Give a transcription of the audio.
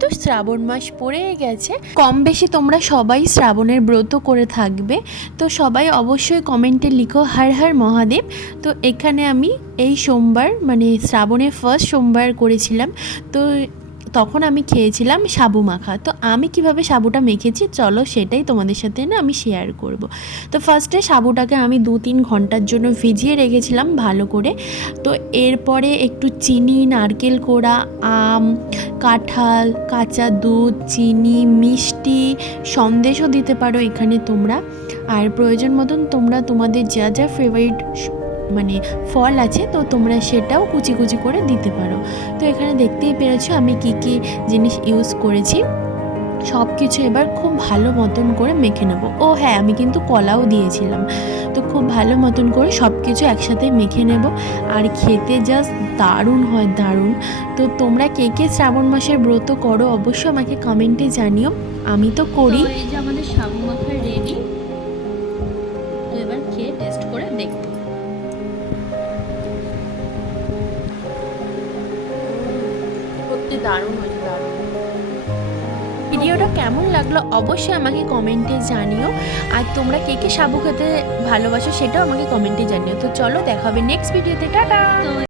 তো শ্রাবণ মাস পড়ে গেছে, কম বেশি তোমরা সবাই শ্রাবণের ব্রত করে থাকবে। তো সবাই অবশ্যই কমেন্টে লিখো, হর হর মহাদেব। তো এখানে আমি এই সোমবার মানে শ্রাবণের ফার্স্ট সোমবার করেছিলাম। তো তখন আমি খেয়েছিলাম সাবু মাখা। তো আমি কীভাবে সাবুটা মেখেছি? চলো সেটাই তোমাদের সাথে না আমি শেয়ার করব। তো ফার্স্টে সাবুটাকে আমি দু তিন ঘণ্টার জন্য ভিজিয়ে রেখেছিলাম ভালো করে। তো এরপরে একটু চিনি, নারকেল কোড়া, আম, কাঁঠাল, কাঁচা দুধ, চিনি, মিষ্টি সন্দেশও দিতে পারো এখানে তোমরা। আর প্রয়োজন মতন তোমরা তোমাদের যা যা ফেভারিট মানে ফল আছে, তো তোমরা সেটাও কুচি কুচি করে দিতে পারো। তো এখানে দেখতেই পেরেছ আমি কি কি জিনিস ইউজ করেছি। সব কিছু এবার খুব ভালো মতন করে মেখে নেব। ও হ্যাঁ আমি কিন্তু কলাও দিয়েছিলাম। তো খুব ভালো মতন করে সব কিছু একসাথে মেখে নেব। আর খেতে জাস্ট দারুণ হয়, দারুণ। তো তোমরা কে কে শ্রাবণ মাসের ব্রত করো অবশ্যই আমাকে কমেন্টে জানিও। আমি তো করি। আমাদের সাবু সত্যি দারুণ হয়েছে দারুণ। ভিডিওটা কেমন লাগল অবশ্যই আমাকে কমেন্টে জানিও। আর তোমরা কে কে সাবু খেতে ভালোবাসো সেটাও আমাকে কমেন্টে জানিও। তো চলো দেখা হবে নেক্সট ভিডিওতে, টাটা!